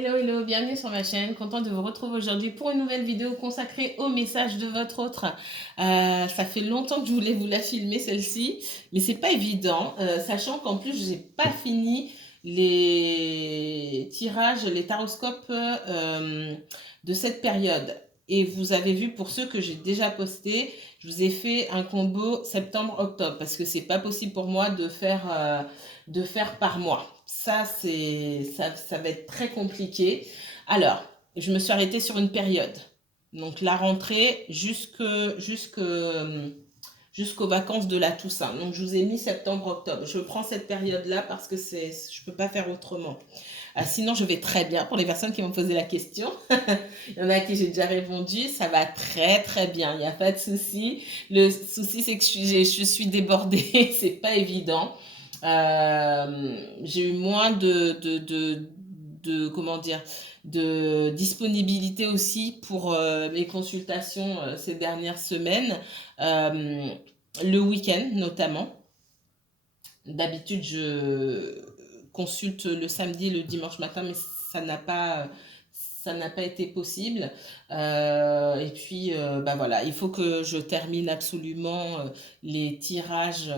Hello, hello, bienvenue sur ma chaîne. Content de vous retrouver aujourd'hui pour une nouvelle vidéo consacrée au message de votre autre. Ça fait longtemps que je voulais vous la filmer celle-ci, mais c'est pas évident, sachant qu'en plus j'ai pas fini les tirages, les taroscopes de cette période. Et vous avez vu pour ceux que j'ai déjà postés, je vous ai fait un combo septembre-octobre parce que c'est pas possible pour moi de faire par mois. Ça va être très compliqué. Alors, je me suis arrêtée sur une période. Donc la rentrée jusqu'aux vacances de la Toussaint. Donc je vous ai mis septembre-octobre. Je prends cette période-là parce que je peux pas faire autrement. Sinon, je vais très bien pour les personnes qui m'ont posé la question. Il y en a à qui j'ai déjà répondu. Ça va très très bien. Il n'y a pas de souci. Le souci, c'est que je suis débordée. C'est pas évident. J'ai eu moins comment dire, de disponibilité aussi pour mes consultations ces dernières semaines, le week-end notamment. D'habitude, je consulte le samedi et le dimanche matin, mais ça n'a pas, ça n'a pas été possible. Et puis, bah voilà, il faut que je termine absolument les tirages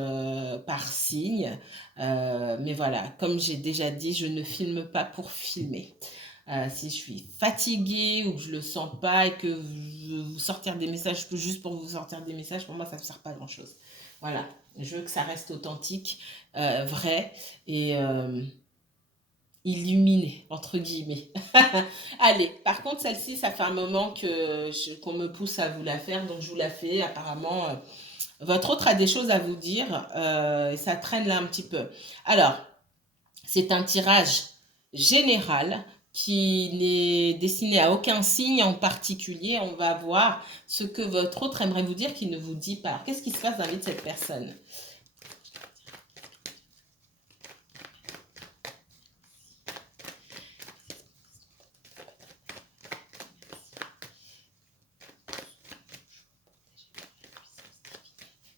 par signe. Mais voilà, comme j'ai déjà dit, je ne filme pas pour filmer. Si je suis fatiguée ou que je le sens pas et que je veux vous sortir des messages juste pour vous sortir des messages, pour moi, ça ne sert pas à grand-chose. Voilà, je veux que ça reste authentique, vrai et illuminé, entre guillemets. Allez, par contre, celle-ci, ça fait un moment qu'on me pousse à vous la faire, donc je vous la fais. Apparemment, votre autre a des choses à vous dire et ça traîne là un petit peu. Alors, c'est un tirage général qui n'est destiné à aucun signe en particulier. On va voir ce que votre autre aimerait vous dire qui ne vous dit pas. Qu'est-ce qui se passe dans la vie de cette personne?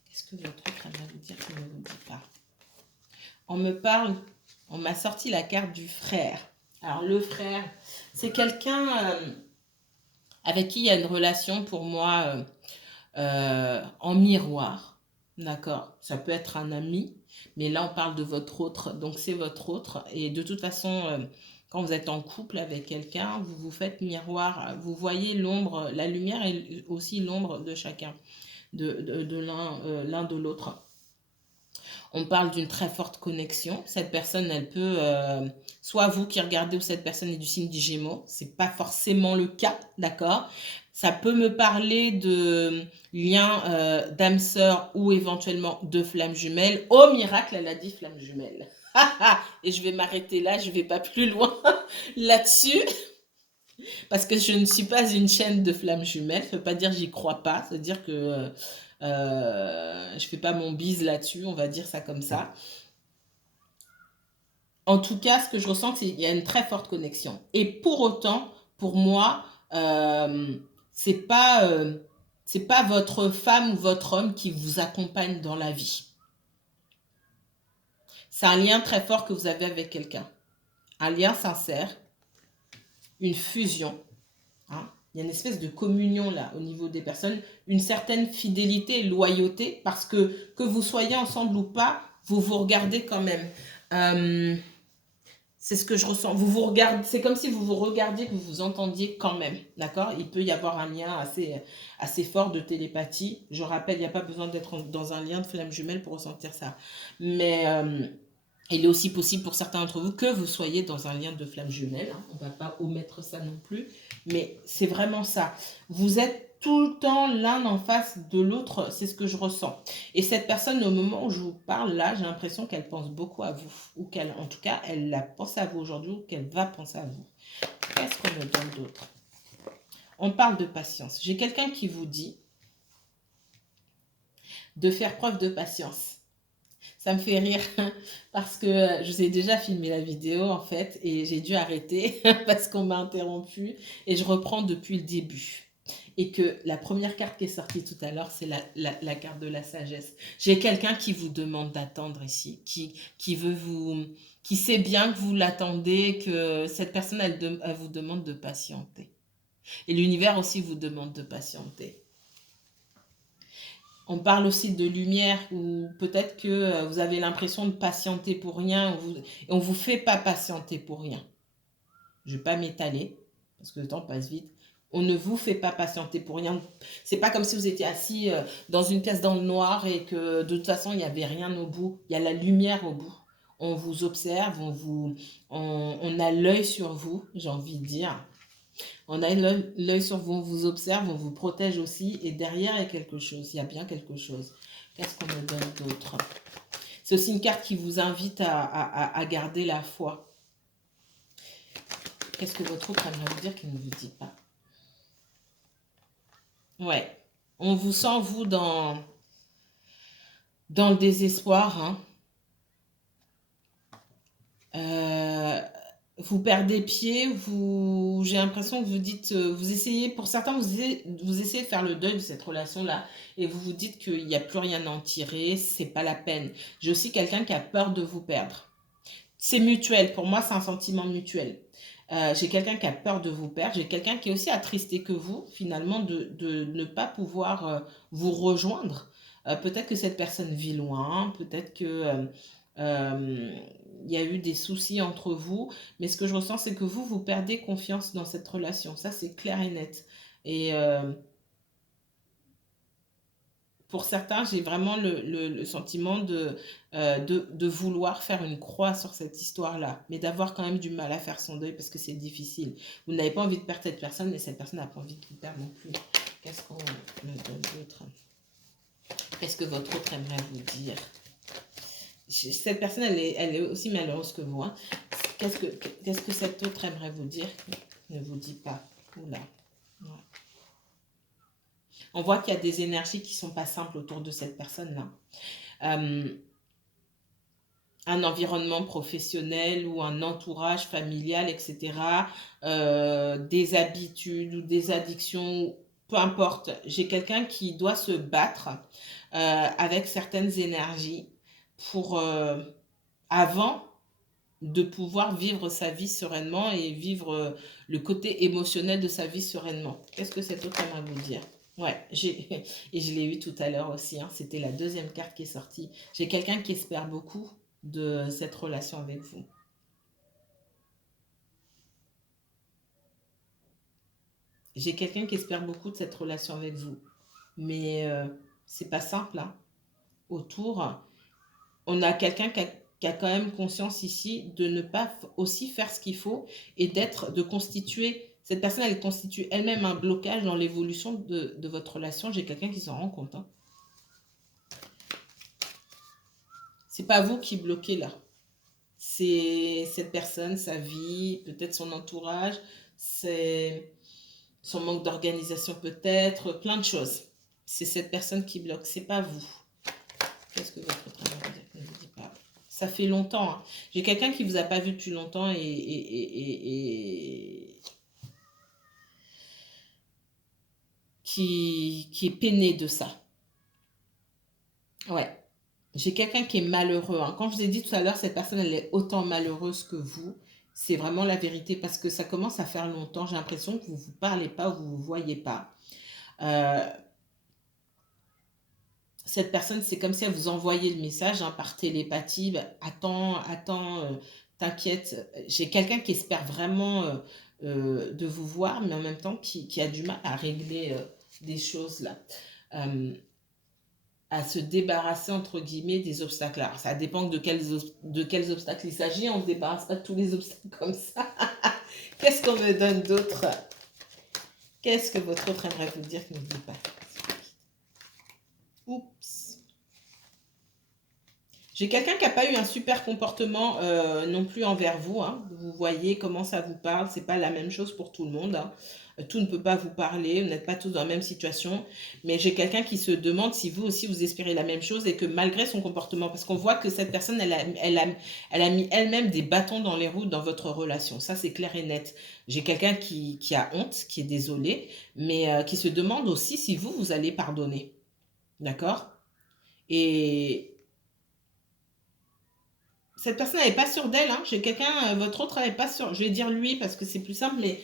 Qu'est-ce que votre autre aimerait vous dire qui ne vous dit pas? On m'a sorti la carte du frère. Alors le frère, c'est quelqu'un avec qui il y a une relation pour moi en miroir. D'accord? Ça peut être un ami, mais là on parle de votre autre, donc c'est votre autre. Et de toute façon, quand vous êtes en couple avec quelqu'un, vous vous faites miroir, vous voyez l'ombre, la lumière et aussi l'ombre de chacun, de l'un de l'autre. On parle d'une très forte connexion. Cette personne, elle peut, soit vous qui regardez ou cette personne est du signe du Gémeaux, c'est pas forcément le cas, d'accord? Ça peut me parler de liens d'âme sœur ou éventuellement de flammes jumelles. Au miracle, elle a dit flammes jumelles. Et je vais m'arrêter là, je vais pas plus loin là-dessus. Parce que je ne suis pas une chaîne de flammes jumelles, ça veut pas dire que j'y crois pas, ça veut dire que je fais pas mon bise là-dessus, on va dire ça comme ça. En tout cas, ce que je ressens, c'est qu'il y a une très forte connexion. Et pour autant, pour moi, c'est pas votre femme ou votre homme qui vous accompagne dans la vie. C'est un lien très fort que vous avez avec quelqu'un, un lien sincère, une fusion. Hein. Il y a une espèce de communion là au niveau des personnes, une certaine fidélité et loyauté parce que vous soyez ensemble ou pas, vous vous regardez quand même. C'est ce que je ressens. Vous vous regardez, c'est comme si vous vous regardiez, que vous vous entendiez quand même, d'accord? Il peut y avoir un lien assez fort de télépathie. Je rappelle, il n'y a pas besoin d'être dans un lien de flamme jumelle pour ressentir ça. Mais il est aussi possible pour certains d'entre vous que vous soyez dans un lien de flamme jumelle. Hein. On ne va pas omettre ça non plus. Mais c'est vraiment ça. Vous êtes tout le temps l'un en face de l'autre. C'est ce que je ressens. Et cette personne, au moment où je vous parle, là, j'ai l'impression qu'elle pense beaucoup à vous. Ou qu'elle, en tout cas, elle a pensé à vous aujourd'hui ou qu'elle va penser à vous. Qu'est-ce qu'on me donne d'autre? On parle de patience. J'ai quelqu'un qui vous dit de faire preuve de patience. Ça me fait rire parce que je vous ai déjà filmé la vidéo en fait et j'ai dû arrêter parce qu'on m'a interrompu et je reprends depuis le début. Et que la première carte qui est sortie tout à l'heure, c'est la carte de la sagesse. J'ai quelqu'un qui vous demande d'attendre ici, qui veut qui sait bien que vous l'attendez, que cette personne, elle vous demande de patienter. Et l'univers aussi vous demande de patienter. On parle aussi de lumière, ou peut-être que vous avez l'impression de patienter pour rien, et on vous fait pas patienter pour rien. Je vais pas m'étaler, parce que le temps passe vite. On ne vous fait pas patienter pour rien. C'est pas comme si vous étiez assis dans une pièce dans le noir et que de toute façon il n'y avait rien au bout. Il y a la lumière au bout. On vous observe, on a l'œil sur vous, j'ai envie de dire. On a l'œil sur vous, on vous observe, on vous protège aussi. Et derrière, il y a quelque chose. Il y a bien quelque chose. Qu'est-ce qu'on me donne d'autre? C'est aussi une carte qui vous invite à garder la foi. Qu'est-ce que votre autre aimerait vous dire qu'il ne vous dit pas? Ouais. On vous sent, vous, dans le désespoir. Hein. Vous perdez pied, j'ai l'impression que vous dites, vous essayez, pour certains, vous essayez de faire le deuil de cette relation-là et vous vous dites qu'il n'y a plus rien à en tirer, c'est pas la peine. J'ai aussi quelqu'un qui a peur de vous perdre. C'est mutuel, pour moi, c'est un sentiment mutuel. J'ai quelqu'un qui a peur de vous perdre, j'ai quelqu'un qui est aussi attristé que vous, finalement, de ne pas pouvoir vous rejoindre. Peut-être que cette personne vit loin, peut-être que il y a eu des soucis entre vous, mais ce que je ressens, c'est que vous perdez confiance dans cette relation. Ça, c'est clair et net. Et pour certains, j'ai vraiment le sentiment de vouloir faire une croix sur cette histoire-là, mais d'avoir quand même du mal à faire son deuil parce que c'est difficile. Vous n'avez pas envie de perdre cette personne, mais cette personne n'a pas envie de vous perdre non plus. Qu'est-ce qu'on me donne d'autre? Qu'est-ce que votre autre aimerait vous dire? Cette personne, elle est aussi malheureuse que vous. Hein. Qu'est-ce que cette autre aimerait vous dire? Ne vous dit pas. Oula. Ouais. On voit qu'il y a des énergies qui ne sont pas simples autour de cette personne-là. Un environnement professionnel ou un entourage familial, etc. Des habitudes ou des addictions, peu importe. J'ai quelqu'un qui doit se battre avec certaines énergies pour avant de pouvoir vivre sa vie sereinement et vivre le côté émotionnel de sa vie sereinement. Qu'est-ce que cet autre aimerait vous dire? Ouais, et je l'ai eu tout à l'heure aussi, hein, c'était la deuxième carte qui est sortie. J'ai quelqu'un qui espère beaucoup de cette relation avec vous. J'ai quelqu'un qui espère beaucoup de cette relation avec vous. Mais c'est pas simple, hein. Autour, on a quelqu'un qui a quand même conscience ici de ne pas aussi faire ce qu'il faut et de constituer, cette personne, elle constitue elle-même un blocage dans l'évolution de votre relation. J'ai quelqu'un qui s'en rend compte. Hein. C'est pas vous qui bloquez là. C'est cette personne, sa vie, peut-être son entourage, c'est son manque d'organisation peut-être, plein de choses. C'est cette personne qui bloque, c'est pas vous. Qu'est-ce que votre travail ne vous dit pas? Ça fait longtemps. Hein. J'ai quelqu'un qui vous a pas vu depuis longtemps et qui est peiné de ça. Ouais. J'ai quelqu'un qui est malheureux. Hein. Quand je vous ai dit tout à l'heure, cette personne, elle est autant malheureuse que vous. C'est vraiment la vérité parce que ça commence à faire longtemps. J'ai l'impression que vous ne vous parlez pas, vous ne vous voyez pas. Cette personne, c'est comme si elle vous envoyait le message hein, par télépathie. Ben, attends, t'inquiète. J'ai quelqu'un qui espère vraiment de vous voir, mais en même temps qui a du mal à régler des choses là. À se débarrasser, entre guillemets, des obstacles. Alors, ça dépend de quels obstacles il s'agit. On ne se débarrasse pas de tous les obstacles comme ça. Qu'est-ce qu'on me donne d'autre? Qu'est-ce que votre autre aimerait vous dire qu'il ne dit pas? Oups. J'ai quelqu'un qui n'a pas eu un super comportement non plus envers vous. Hein. Vous voyez comment ça vous parle. C'est pas la même chose pour tout le monde. Hein. Tout ne peut pas vous parler. Vous n'êtes pas tous dans la même situation. Mais j'ai quelqu'un qui se demande si vous aussi vous espérez la même chose et que malgré son comportement, parce qu'on voit que cette personne, elle a mis elle-même des bâtons dans les roues dans votre relation. Ça, c'est clair et net. J'ai quelqu'un qui a honte, qui est désolé, mais qui se demande aussi si vous allez pardonner. D'accord? Et cette personne n'est pas sûre d'elle. Hein. J'ai quelqu'un, votre autre n'est pas sûr. Je vais dire lui parce que c'est plus simple, mais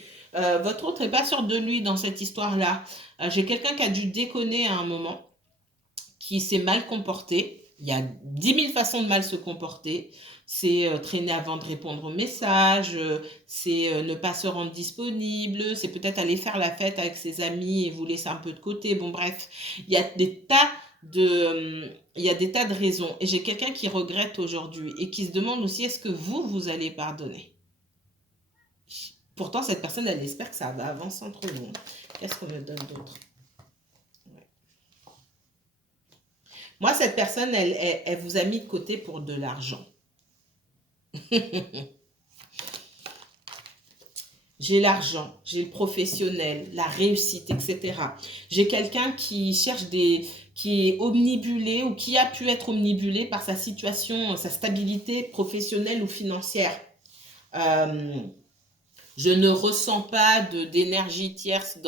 votre autre n'est pas sûr de lui dans cette histoire-là. J'ai quelqu'un qui a dû déconner à un moment, qui s'est mal comporté. Il y a 10 000 façons de mal se comporter. C'est traîner avant de répondre aux messages, c'est ne pas se rendre disponible, c'est peut-être aller faire la fête avec ses amis et vous laisser un peu de côté. Bon, bref, il y a des tas il y a des tas de raisons. Et j'ai quelqu'un qui regrette aujourd'hui et qui se demande aussi, est-ce que vous allez pardonner? Pourtant, cette personne, elle espère que ça va avancer entre vous. Qu'est-ce qu'on me donne d'autre? Moi, cette personne, elle vous a mis de côté pour de l'argent. J'ai l'argent, j'ai le professionnel, la réussite, etc. J'ai quelqu'un qui cherche qui est omnibulé ou qui a pu être omnibulé par sa situation, sa stabilité professionnelle ou financière. Je ne ressens pas d'énergie tierce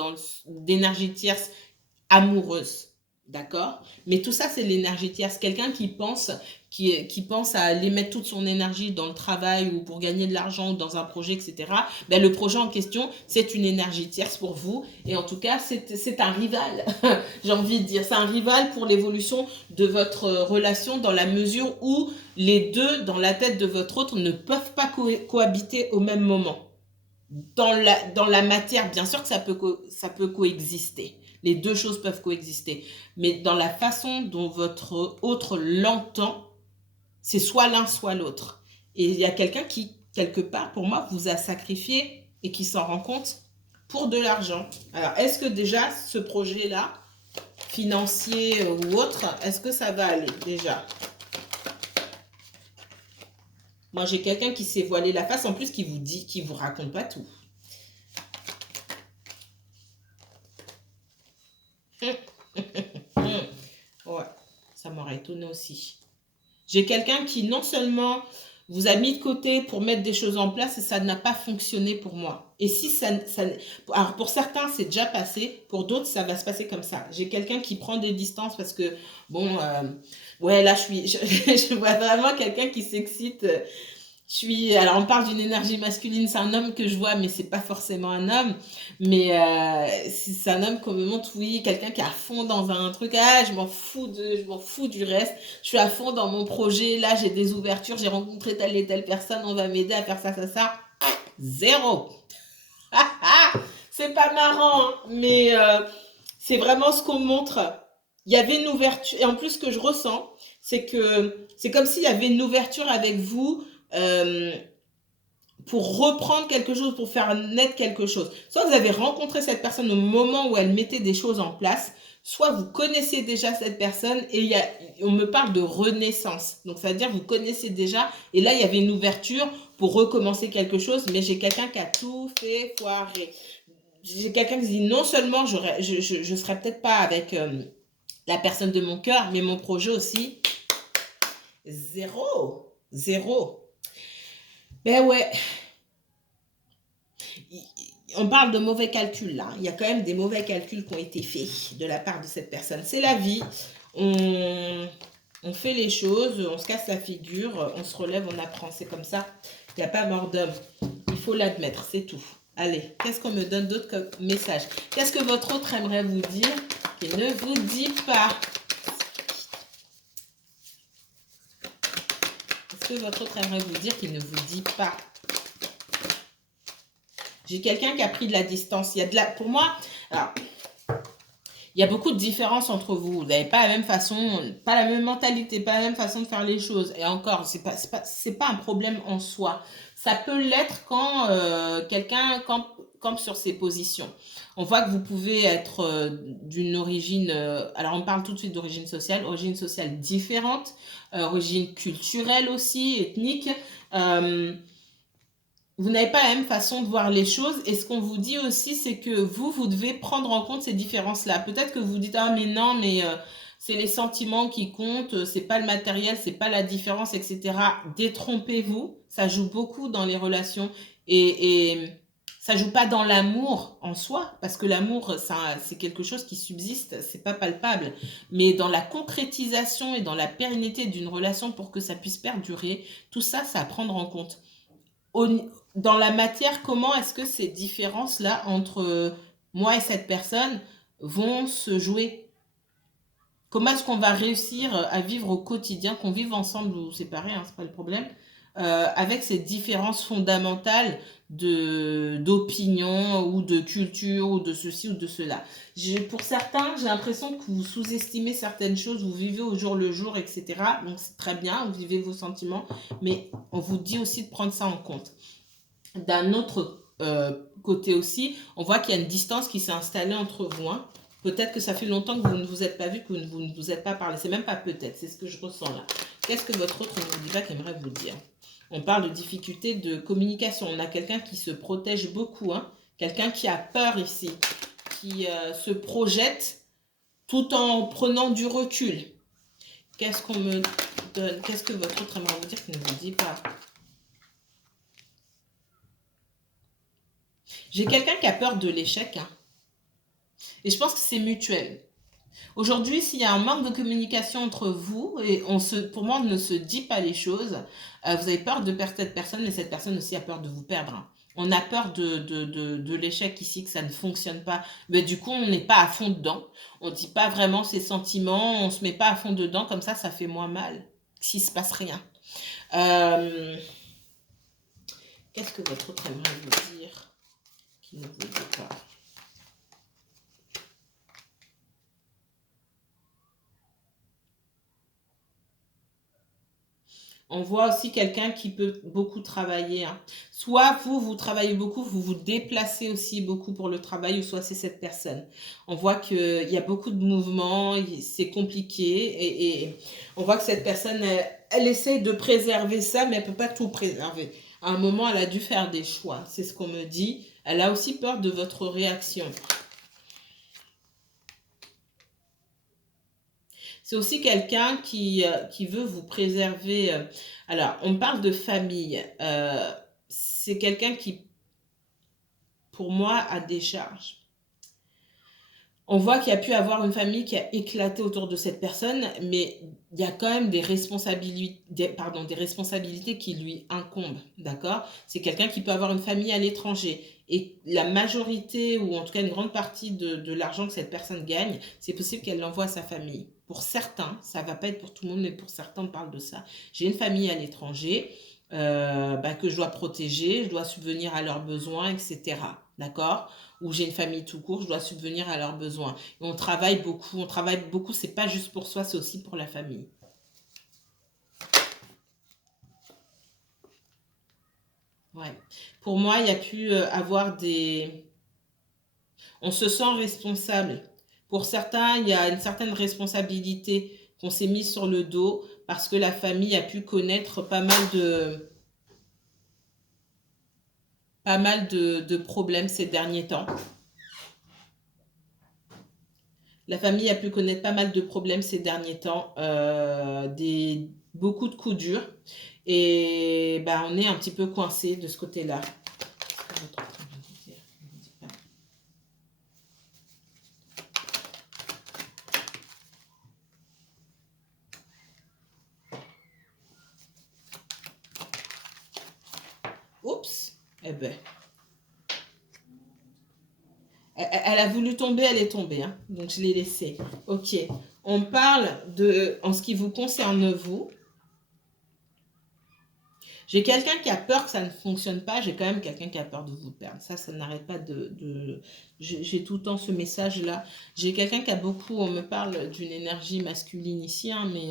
amoureuse. D'accord? Mais tout ça, c'est l'énergie tierce. Quelqu'un qui pense à aller mettre toute son énergie dans le travail ou pour gagner de l'argent ou dans un projet, etc. Ben, le projet en question, c'est une énergie tierce pour vous. Et en tout cas, c'est un rival. J'ai envie de dire, c'est un rival pour l'évolution de votre relation dans la mesure où les deux, dans la tête de votre autre, ne peuvent pas cohabiter au même moment. Dans la matière, bien sûr que ça peut coexister. Les deux choses peuvent coexister. Mais dans la façon dont votre autre l'entend, c'est soit l'un, soit l'autre. Et il y a quelqu'un qui, quelque part, pour moi, vous a sacrifié et qui s'en rend compte pour de l'argent. Alors, est-ce que déjà, ce projet-là, financier ou autre, est-ce que ça va aller déjà? Moi, j'ai quelqu'un qui s'est voilé la face, en plus, qui vous raconte pas tout. Ouais, ça m'aurait étonné aussi. J'ai quelqu'un qui non seulement vous a mis de côté pour mettre des choses en place et ça n'a pas fonctionné pour moi. Et si alors pour certains c'est déjà passé, pour d'autres ça va se passer comme ça. J'ai quelqu'un qui prend des distances parce que bon, ouais là je vois vraiment quelqu'un qui s'excite. Alors on parle d'une énergie masculine, c'est un homme que je vois, mais c'est pas forcément un homme. Mais c'est un homme qu'on me montre, oui, quelqu'un qui est à fond dans un truc. Ah, je m'en fous du reste. Je suis à fond dans mon projet. Là, j'ai des ouvertures, j'ai rencontré telle et telle personne, on va m'aider à faire ça, ça, ça. Zéro. C'est pas marrant, hein, mais c'est vraiment ce qu'on montre. Il y avait une ouverture, et en plus, ce que je ressens, c'est que c'est comme s'il y avait une ouverture avec vous euh, pour reprendre quelque chose, pour faire naître quelque chose. Soit vous avez rencontré cette personne au moment où elle mettait des choses en place, soit vous connaissez déjà cette personne et on me parle de renaissance. Donc ça veut dire que vous connaissez déjà et là il y avait une ouverture pour recommencer quelque chose, mais j'ai quelqu'un qui a tout fait foirer. J'ai quelqu'un qui dit non seulement je serais peut-être pas avec la personne de mon cœur, mais mon projet aussi, zéro. Zéro. Ben ouais, on parle de mauvais calculs là. Il y a quand même des mauvais calculs qui ont été faits de la part de cette personne. C'est la vie. On fait les choses, on se casse la figure, on se relève, on apprend. C'est comme ça. Il n'y a pas mort d'homme. Il faut l'admettre, c'est tout. Allez, qu'est-ce qu'on me donne d'autre comme message? Qu'est-ce que votre autre aimerait vous dire qu'il ne vous dit pas? Qu'est-ce que votre autre aimerait vous dire qu'il ne vous dit pas? J'ai quelqu'un qui a pris de la distance. Pour moi, alors, il y a beaucoup de différences entre vous. Vous n'avez pas la même façon, pas la même mentalité, pas la même façon de faire les choses. Et encore, c'est pas un problème en soi. Ça peut l'être quand quelqu'un campe sur ses positions. On voit que vous pouvez être d'une origine, alors on parle tout de suite d'origine sociale différente, origine culturelle aussi, ethnique. Vous n'avez pas la même façon de voir les choses. Et ce qu'on vous dit aussi, c'est que vous devez prendre en compte ces différences-là. Peut-être que vous dites, ah mais non, mais c'est les sentiments qui comptent, c'est pas le matériel, c'est pas la différence, etc. Détrompez-vous. Ça joue beaucoup dans les relations. Et Ça joue pas dans l'amour en soi, parce que l'amour, c'est quelque chose qui subsiste, c'est pas palpable. Mais dans la concrétisation et dans la pérennité d'une relation pour que ça puisse perdurer, tout ça, c'est à prendre en compte. Au- Dans la matière, comment est-ce que ces différences-là entre moi et cette personne vont se jouer? Comment est-ce qu'on va réussir à vivre au quotidien, qu'on vive ensemble ou séparés, hein, c'est pas le problème, avec ces différences fondamentales d'opinion ou de culture ou de ceci ou de cela. Pour certains, j'ai l'impression que vous sous-estimez certaines choses, vous vivez au jour le jour, etc. Donc c'est très bien, vous vivez vos sentiments, mais on vous dit aussi de prendre ça en compte. D'un autre côté aussi, on voit qu'il y a une distance qui s'est installée entre vous. Hein. Peut-être que ça fait longtemps que vous ne vous êtes pas vu, que vous ne vous êtes pas parlé. C'est même pas peut-être, c'est ce que je ressens là. Qu'est-ce que votre autre ne vous dit pas qu'il aimerait vous dire? On parle de difficultés de communication. On a quelqu'un qui se protège beaucoup, hein. Quelqu'un qui a peur ici, qui se projette tout en prenant du recul. Qu'est-ce qu'on me donne? Qu'est-ce que votre autre aimerait vous dire qu'il ne vous dit pas? J'ai quelqu'un qui a peur de l'échec, hein. Et je pense que c'est mutuel. Aujourd'hui, s'il y a un manque de communication entre vous, et pour moi, on ne se dit pas les choses, vous avez peur de perdre cette personne, mais cette personne aussi a peur de vous perdre. Hein. On a peur de l'échec ici, que ça ne fonctionne pas. Mais du coup, on n'est pas à fond dedans. On ne dit pas vraiment ses sentiments, on ne se met pas à fond dedans, comme ça fait moins mal, s'il ne se passe rien. Euh, Qu'est-ce que votre autre aimerait vous dire qui ne vous dit pas? On voit aussi quelqu'un qui peut beaucoup travailler. Hein. Soit vous travaillez beaucoup, vous vous déplacez aussi beaucoup pour le travail, ou soit c'est cette personne. On voit qu'il y a beaucoup de mouvements, c'est compliqué, et on voit que cette personne, elle essaye de préserver ça, mais elle ne peut pas tout préserver. À un moment, elle a dû faire des choix, c'est ce qu'on me dit. Elle a aussi peur de votre réaction. C'est aussi quelqu'un qui veut vous préserver. Alors, on parle de famille. C'est quelqu'un qui, pour moi, a des charges. On voit qu'il y a pu avoir une famille qui a éclaté autour de cette personne, mais il y a quand même des responsabilités qui lui incombent, d'accord? C'est quelqu'un qui peut avoir une famille à l'étranger. Et la majorité, ou en tout cas une grande partie de l'argent que cette personne gagne, c'est possible qu'elle l'envoie à sa famille. Pour certains, ça ne va pas être pour tout le monde, mais pour certains, on parle de ça. J'ai une famille à l'étranger que je dois protéger, je dois subvenir à leurs besoins, etc. D'accord? Ou j'ai une famille tout court, je dois subvenir à leurs besoins. Et on travaille beaucoup, c'est pas juste pour soi, c'est aussi pour la famille. Ouais. Pour moi, il y a pu avoir des... On se sent responsable. Pour certains, il y a une certaine responsabilité qu'on s'est mise sur le dos parce que la famille a pu connaître pas mal de problèmes ces derniers temps. La famille a pu connaître pas mal de problèmes ces derniers temps, beaucoup de coups durs. Et bah, on est un petit peu coincé de ce côté-là. Oups, eh ben. Elle a voulu tomber, elle est tombée. Hein. Donc je l'ai laissée. Ok. On parle en ce qui vous concerne vous. J'ai quelqu'un qui a peur que ça ne fonctionne pas, j'ai quand même quelqu'un qui a peur de vous perdre. Ça n'arrête pas J'ai tout le temps ce message-là. J'ai quelqu'un qui a beaucoup, on me parle d'une énergie masculine ici, hein, mais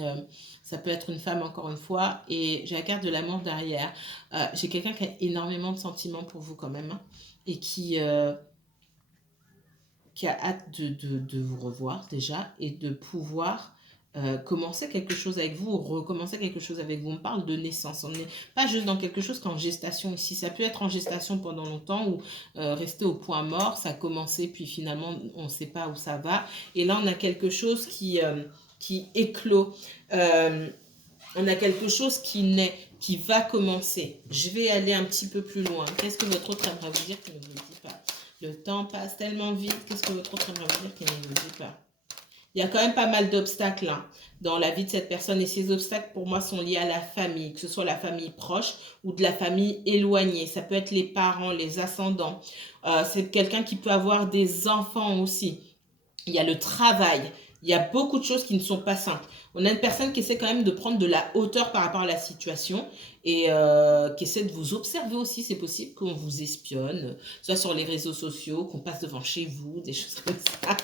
ça peut être une femme encore une fois, et j'ai la carte de l'amour derrière. J'ai quelqu'un qui a énormément de sentiments pour vous quand même, hein, et qui a hâte de vous revoir déjà, et de pouvoir commencer quelque chose avec vous, recommencer quelque chose avec vous. On parle de naissance, on n'est pas juste dans quelque chose qu'en gestation ici. Ça peut être en gestation pendant longtemps ou rester au point mort, ça a commencé puis finalement on ne sait pas où ça va. Et là on a quelque chose qui éclot. On a quelque chose qui naît. qui va commencer. Je vais aller un petit peu plus loin. Qu'est-ce que votre autre aimerait vous dire qui ne vous le dit pas? Le temps passe tellement vite. Qu'est-ce que votre autre aimerait vous dire qui ne vous le dit pas? Il y a quand même pas mal d'obstacles hein, dans la vie de cette personne. Et ces obstacles, pour moi, sont liés à la famille, que ce soit la famille proche ou de la famille éloignée. Ça peut être les parents, les ascendants. C'est quelqu'un qui peut avoir des enfants aussi. Il y a le travail. Il y a beaucoup de choses qui ne sont pas simples. On a une personne qui essaie quand même de prendre de la hauteur par rapport à la situation et qui essaie de vous observer aussi. C'est possible qu'on vous espionne, soit sur les réseaux sociaux, qu'on passe devant chez vous, des choses comme ça.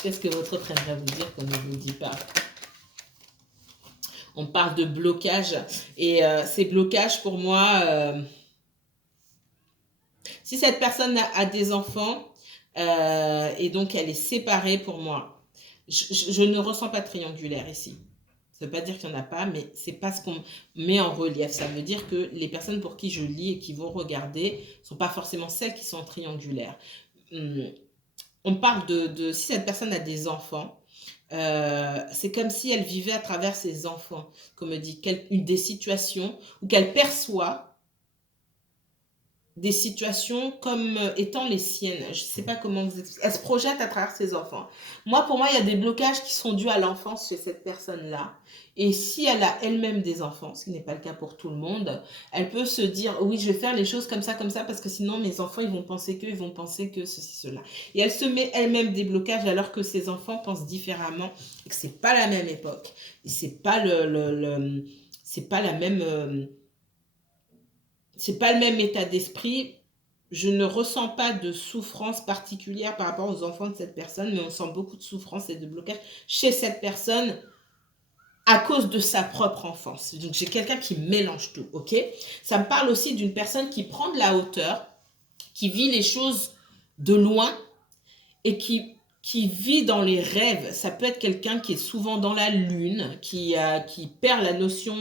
Qu'est-ce que votre autre aimerait vous dire qu'on ne vous dit pas? On parle de blocage et ces blocages pour moi, si cette personne a des enfants et donc elle est séparée pour moi, je ne ressens pas de triangulaire ici. Ça ne veut pas dire qu'il n'y en a pas, mais c'est pas ce qu'on met en relief. Ça veut dire que les personnes pour qui je lis et qui vont regarder ne sont pas forcément celles qui sont triangulaires. On parle si cette personne a des enfants, c'est comme si elle vivait à travers ses enfants, comme me dit, des situations où qu'elle perçoit des situations comme étant les siennes. Je ne sais pas comment vous expliquer. Elle se projette à travers ses enfants. Moi, pour moi, il y a des blocages qui sont dus à l'enfance chez cette personne-là. Et si elle a elle-même des enfants, ce qui n'est pas le cas pour tout le monde, elle peut se dire, oui, je vais faire les choses comme ça, parce que sinon mes enfants, ils vont penser ceci, cela. Et elle se met elle-même des blocages alors que ses enfants pensent différemment et que c'est pas la même époque. Et c'est pas c'est pas la même... c'est pas le même état d'esprit. Je ne ressens pas de souffrance particulière par rapport aux enfants de cette personne, mais on sent beaucoup de souffrance et de blocage chez cette personne à cause de sa propre enfance. Donc, j'ai quelqu'un qui mélange tout, ok? Ça me parle aussi d'une personne qui prend de la hauteur, qui vit les choses de loin et qui vit dans les rêves. Ça peut être quelqu'un qui est souvent dans la lune, qui perd la notion,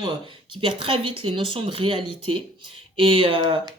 qui perd très vite les notions de réalité. Et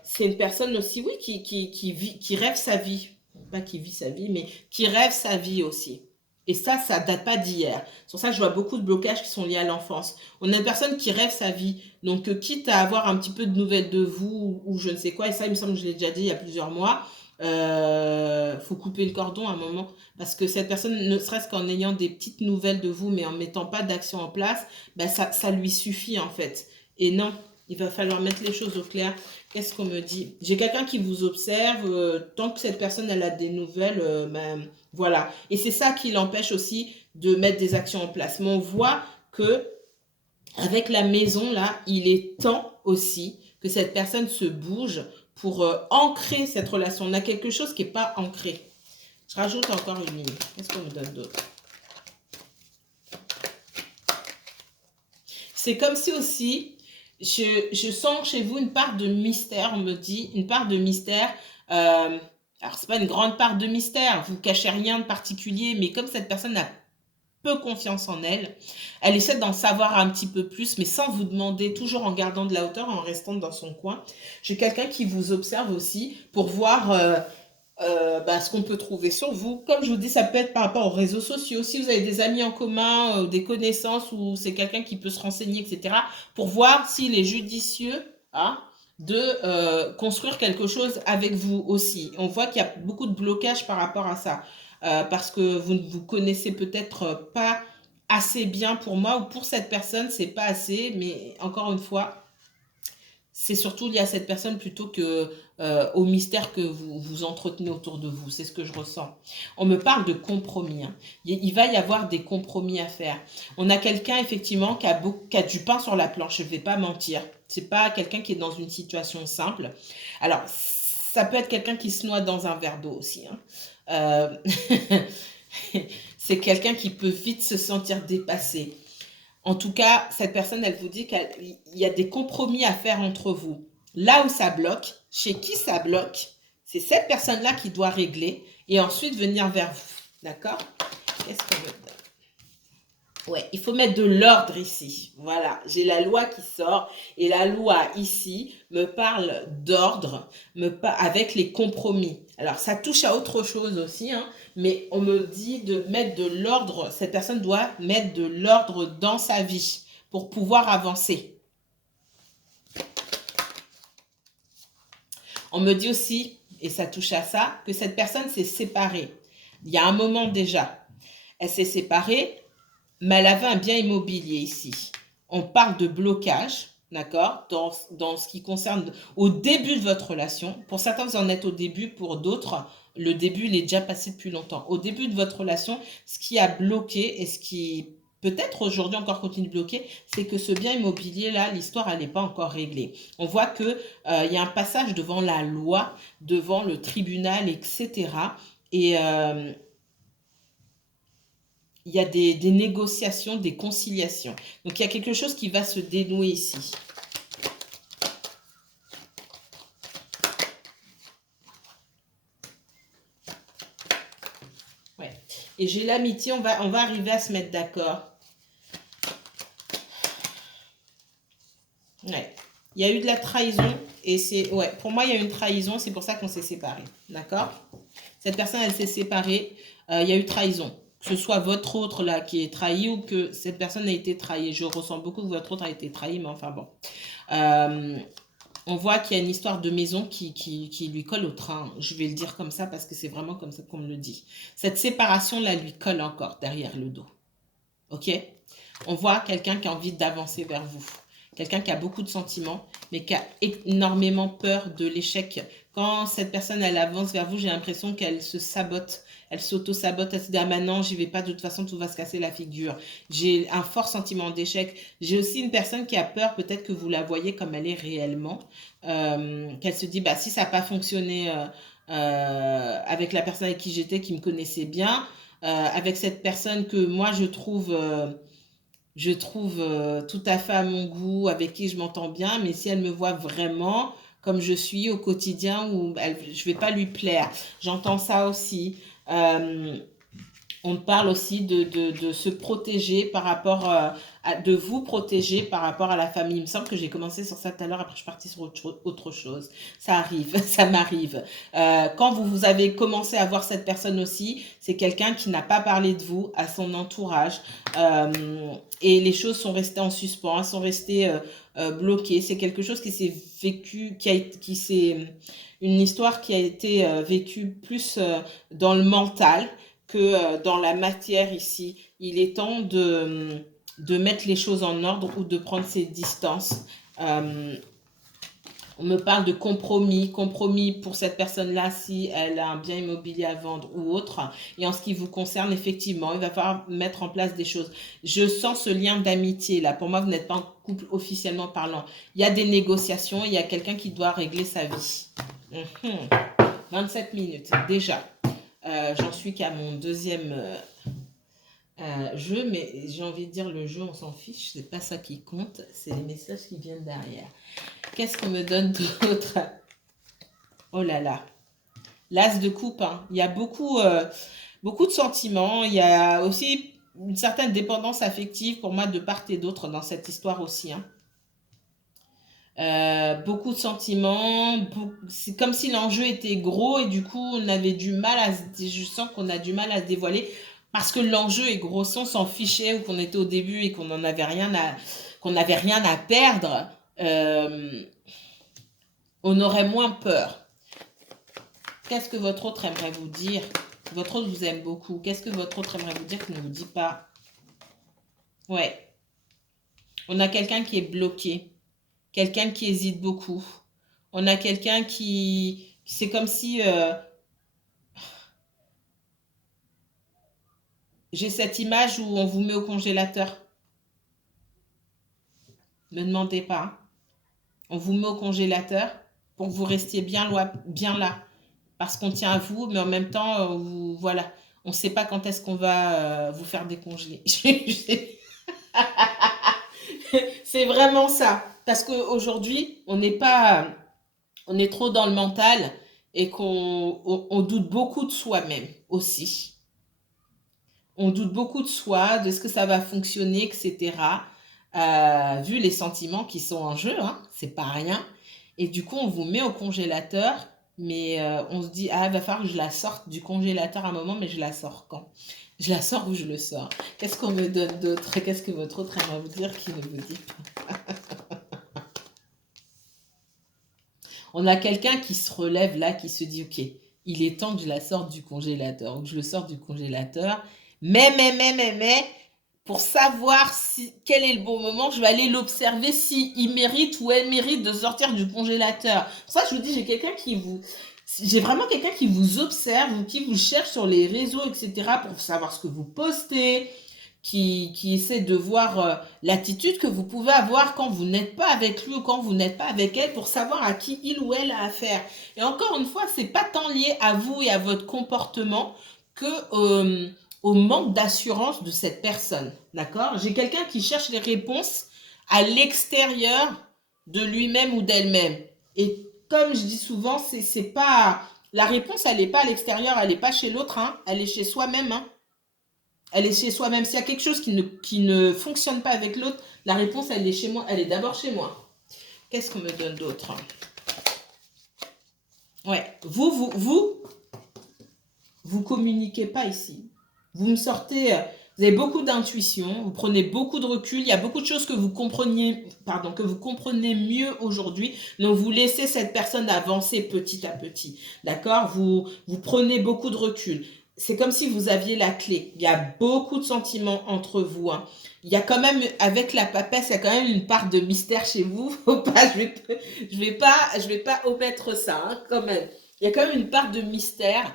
c'est une personne aussi, oui, qui rêve sa vie. Pas qui vit sa vie, mais qui rêve sa vie aussi. Et ça date pas d'hier. C'est pour ça que je vois beaucoup de blocages qui sont liés à l'enfance. On a une personne qui rêve sa vie. Donc, quitte à avoir un petit peu de nouvelles de vous ou je ne sais quoi, et ça, il me semble que je l'ai déjà dit il y a plusieurs mois, faut couper le cordon à un moment. Parce que cette personne, ne serait-ce qu'en ayant des petites nouvelles de vous, mais en mettant pas d'action en place, ben ça lui suffit en fait. Et non, il va falloir mettre les choses au clair. Qu'est-ce qu'on me dit? J'ai quelqu'un qui vous observe. Tant que cette personne, elle a des nouvelles, ben, voilà. Et c'est ça qui l'empêche aussi de mettre des actions en place. Mais on voit que avec la maison, là, il est temps aussi que cette personne se bouge pour ancrer cette relation. On a quelque chose qui n'est pas ancré. Je rajoute encore une ligne. Qu'est-ce qu'on me donne d'autre? C'est comme si aussi, je sens chez vous une part de mystère, on me dit, une part de mystère. Alors, c'est pas une grande part de mystère, vous cachez rien de particulier, mais comme cette personne a peu confiance en elle, elle essaie d'en savoir un petit peu plus, mais sans vous demander, toujours en gardant de la hauteur, en restant dans son coin. J'ai quelqu'un qui vous observe aussi pour voir ce qu'on peut trouver sur vous. Comme je vous dis, ça peut être par rapport aux réseaux sociaux. Si vous avez des amis en commun, des connaissances, ou c'est quelqu'un qui peut se renseigner, etc., pour voir s'il est judicieux hein, de construire quelque chose avec vous aussi. On voit qu'il y a beaucoup de blocages par rapport à ça. Parce que vous ne vous connaissez peut-être pas assez bien pour moi, ou pour cette personne, c'est pas assez, mais encore une fois, c'est surtout lié à cette personne plutôt que au mystère que vous entretenez autour de vous. C'est ce que je ressens. On me parle de compromis. Hein. Il va y avoir des compromis à faire. On a quelqu'un, effectivement, qui a du pain sur la planche. Je ne vais pas mentir. C'est pas quelqu'un qui est dans une situation simple. Alors, ça peut être quelqu'un qui se noie dans un verre d'eau aussi. Hein. C'est quelqu'un qui peut vite se sentir dépassé. En tout cas, cette personne, elle vous dit qu'il y a des compromis à faire entre vous. Là où ça bloque, chez qui ça bloque, c'est cette personne-là qui doit régler et ensuite venir vers vous. D'accord? Qu'est-ce qu'on veut dire? Ouais, il faut mettre de l'ordre ici. Voilà, j'ai la loi qui sort et la loi ici me parle d'ordre, avec les compromis. Alors, ça touche à autre chose aussi, hein, mais on me dit de mettre de l'ordre. Cette personne doit mettre de l'ordre dans sa vie pour pouvoir avancer. On me dit aussi, et ça touche à ça, que cette personne s'est séparée. Il y a un moment déjà. Elle s'est séparée, mais elle avait un bien immobilier ici. On parle de blocage, d'accord, dans ce qui concerne au début de votre relation. Pour certains, vous en êtes au début, pour d'autres, le début, il est déjà passé depuis longtemps. Au début de votre relation, ce qui a bloqué et ce qui peut-être aujourd'hui encore continue de bloquer, c'est que ce bien immobilier-là, l'histoire, elle n'est pas encore réglée. On voit qu'il y a un passage devant la loi, devant le tribunal, etc. Et il y a des négociations, des conciliations. Donc, il y a quelque chose qui va se dénouer ici. Ouais. Et j'ai l'amitié, on va arriver à se mettre d'accord. Ouais. Il y a eu de la trahison et c'est... Ouais, pour moi, il y a eu une trahison, c'est pour ça qu'on s'est séparés. D'accord? Cette personne, elle s'est séparée, il y a eu trahison. Que ce soit votre autre là qui est trahi ou que cette personne a été trahie. Je ressens beaucoup que votre autre a été trahi, mais enfin bon. On voit qu'il y a une histoire de maison qui lui colle au train. Je vais le dire comme ça parce que c'est vraiment comme ça qu'on me le dit. Cette séparation-là lui colle encore derrière le dos. Ok? On voit quelqu'un qui a envie d'avancer vers vous. Quelqu'un qui a beaucoup de sentiments, mais qui a énormément peur de l'échec. Quand cette personne, elle avance vers vous, j'ai l'impression qu'elle se sabote. Elle s'auto-sabote. Elle se dit, ah maintenant, j'y vais pas, de toute façon, tout va se casser la figure. J'ai un fort sentiment d'échec. J'ai aussi une personne qui a peur, peut-être que vous la voyez comme elle est réellement. Qu'elle se dit, bah si ça n'a pas fonctionné avec la personne avec qui j'étais, qui me connaissait bien, avec cette personne que moi, je trouve tout à fait à mon goût, avec qui je m'entends bien, mais si elle me voit vraiment comme je suis au quotidien, je ne vais pas lui plaire. J'entends ça aussi. On parle aussi de se protéger par rapport de vous protéger par rapport à la famille. Il me semble que j'ai commencé sur ça tout à l'heure, après je suis partie sur autre chose. Ça arrive, ça m'arrive. Quand vous avez commencé à voir cette personne aussi, c'est quelqu'un qui n'a pas parlé de vous à son entourage. Et les choses sont restées en suspens, sont restées bloquées. C'est quelque chose qui s'est vécu, qui s'est une histoire qui a été vécue plus dans le mental que dans la matière ici. Il est temps de mettre les choses en ordre ou de prendre ses distances. On me parle de compromis, compromis pour cette personne-là si elle a un bien immobilier à vendre ou autre. Et en ce qui vous concerne, effectivement, il va falloir mettre en place des choses. Je sens ce lien d'amitié là. Pour moi, vous n'êtes pas en couple officiellement parlant. Il y a des négociations, il y a quelqu'un qui doit régler sa vie. 27 minutes déjà. J'en suis qu'à mon deuxième jeu, mais j'ai envie de dire le jeu, on s'en fiche, c'est pas ça qui compte, c'est les messages qui viennent derrière. Qu'est-ce qu'on me donne d'autre? Oh là là, l'as de coupe, hein. Il y a beaucoup de sentiments, il y a aussi une certaine dépendance affective pour moi de part et d'autre dans cette histoire aussi, hein. Beaucoup de sentiments, c'est comme si l'enjeu était gros et du coup on avait du mal je sens qu'on a du mal à se dévoiler parce que l'enjeu est gros. Si on s'en fichait ou qu'on était au début et qu'on n'avait rien à perdre, on aurait moins peur. Qu'est-ce que votre autre aimerait vous dire? Votre autre vous aime beaucoup. Qu'est-ce que votre autre aimerait vous dire qu'il ne vous dit pas? Ouais. On a quelqu'un qui est bloqué. Quelqu'un qui hésite beaucoup. On a quelqu'un qui... C'est comme si... j'ai cette image où on vous met au congélateur. Ne demandez pas. On vous met au congélateur pour que vous restiez bien là. Parce qu'on tient à vous, mais en même temps, voilà. On ne sait pas quand est-ce qu'on va vous faire décongeler. C'est vraiment ça. Parce qu'aujourd'hui, on est trop dans le mental et qu'on doute beaucoup de soi-même aussi. On doute beaucoup de soi, de ce que ça va fonctionner, etc. Vu les sentiments qui sont en jeu, hein, c'est pas rien. Et du coup, on vous met au congélateur, mais on se dit, ah, il va falloir que je la sorte du congélateur à un moment, mais je la sors quand? Je la sors ou je le sors? Qu'est-ce qu'on me donne d'autre? Qu'est-ce que votre autre aimerait vous dire qui ne vous dit pas? On a quelqu'un qui se relève là, qui se dit, OK, il est temps que je la sorte du congélateur, ou que je le sorte du congélateur. Mais, pour savoir quel est le bon moment, je vais aller l'observer s'il mérite ou elle mérite de sortir du congélateur. Pour ça, je vous dis, j'ai vraiment quelqu'un qui vous observe ou qui vous cherche sur les réseaux, etc., pour savoir ce que vous postez, qui essaie de voir l'attitude que vous pouvez avoir quand vous n'êtes pas avec lui ou quand vous n'êtes pas avec elle, pour savoir à qui il ou elle a affaire. Et encore une fois, c'est pas tant lié à vous et à votre comportement que au manque d'assurance de cette personne. D'accord? J'ai quelqu'un qui cherche les réponses à l'extérieur de lui-même ou d'elle-même. Et comme je dis souvent, c'est pas la réponse, elle n'est pas à l'extérieur, elle n'est pas chez l'autre, hein, elle est chez soi-même. Hein. Elle est chez soi-même. S'il y a quelque chose qui ne fonctionne pas avec l'autre, la réponse, elle est chez moi. Elle est d'abord chez moi. Qu'est-ce qu'on me donne d'autre? Ouais. Vous communiquez pas ici. Vous me sortez, vous avez beaucoup d'intuition, vous prenez beaucoup de recul, il y a beaucoup de choses que vous comprenez mieux aujourd'hui. Donc, vous laissez cette personne avancer petit à petit. D'accord? Vous prenez beaucoup de recul. C'est comme si vous aviez la clé. Il y a beaucoup de sentiments entre vous. Hein. Il y a quand même, avec la papesse, il y a quand même une part de mystère chez vous. Faut pas, je vais pas omettre ça, hein, quand même. Il y a quand même une part de mystère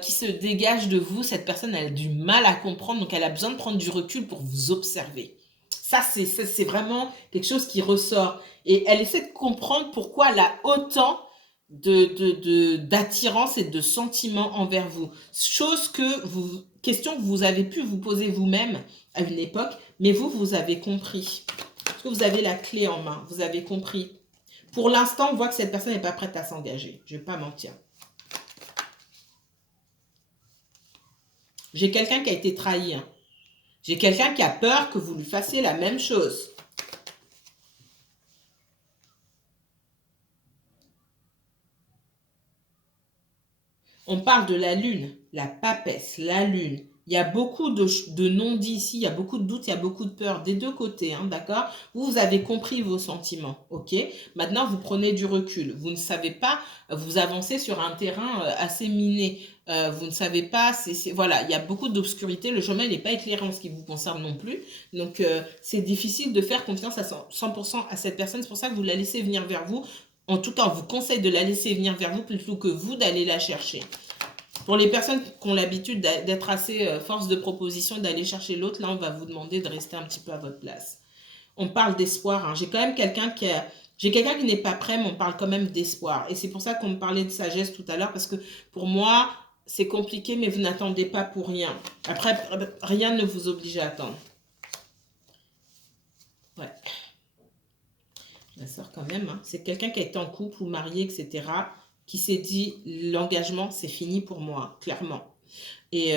qui se dégage de vous. Cette personne, elle a du mal à comprendre, donc elle a besoin de prendre du recul pour vous observer. Ça, c'est vraiment quelque chose qui ressort. Et elle essaie de comprendre pourquoi elle a autant d'attirance et de sentiments envers vous. Question que vous avez pu vous poser vous-même à une époque, mais vous avez compris. Parce que vous avez la clé en main, vous avez compris. Pour l'instant, on voit que cette personne n'est pas prête à s'engager. Je ne vais pas mentir. J'ai quelqu'un qui a été trahi. Hein. J'ai quelqu'un qui a peur que vous lui fassiez la même chose. On parle de la lune, la papesse, la lune. Il y a beaucoup de non-dits ici, il y a beaucoup de doutes, il y a beaucoup de peur des deux côtés, hein, d'accord? Vous avez compris vos sentiments, ok? Maintenant, vous prenez du recul. Vous ne savez pas, vous avancez sur un terrain assez miné. Vous ne savez pas, voilà, il y a beaucoup d'obscurité. Le chemin n'est pas éclairé en ce qui vous concerne non plus. Donc, c'est difficile de faire confiance à 100% à cette personne. C'est pour ça que vous la laissez venir vers vous. En tout cas, on vous conseille de la laisser venir vers vous plutôt que vous d'aller la chercher. Pour les personnes qui ont l'habitude d'être assez force de proposition, d'aller chercher l'autre, là, on va vous demander de rester un petit peu à votre place. On parle d'espoir. Hein. J'ai quand même quelqu'un qui n'est pas prêt, mais on parle quand même d'espoir. Et c'est pour ça qu'on me parlait de sagesse tout à l'heure, parce que pour moi, c'est compliqué, mais vous n'attendez pas pour rien. Après, rien ne vous oblige à attendre. Ouais. Je la sors quand même. Hein. C'est quelqu'un qui a été en couple ou marié, etc., qui s'est dit, l'engagement, c'est fini pour moi, clairement. Et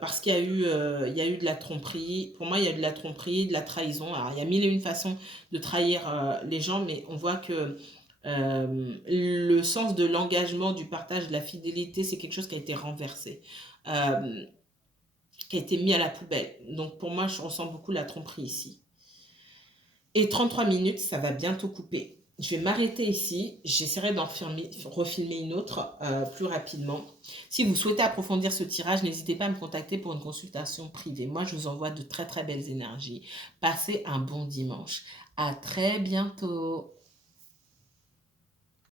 parce qu'il y a eu de la tromperie. Pour moi, il y a eu de la tromperie, de la trahison. Alors, il y a mille et une façons de trahir les gens, mais on voit que le sens de l'engagement, du partage, de la fidélité, c'est quelque chose qui a été renversé, qui a été mis à la poubelle. Donc, pour moi, je ressens beaucoup la tromperie ici. Et 33 minutes, ça va bientôt couper. Je vais m'arrêter ici. J'essaierai d'en refilmer une autre plus rapidement. Si vous souhaitez approfondir ce tirage, n'hésitez pas à me contacter pour une consultation privée. Moi, je vous envoie de très très belles énergies. Passez un bon dimanche. À très bientôt.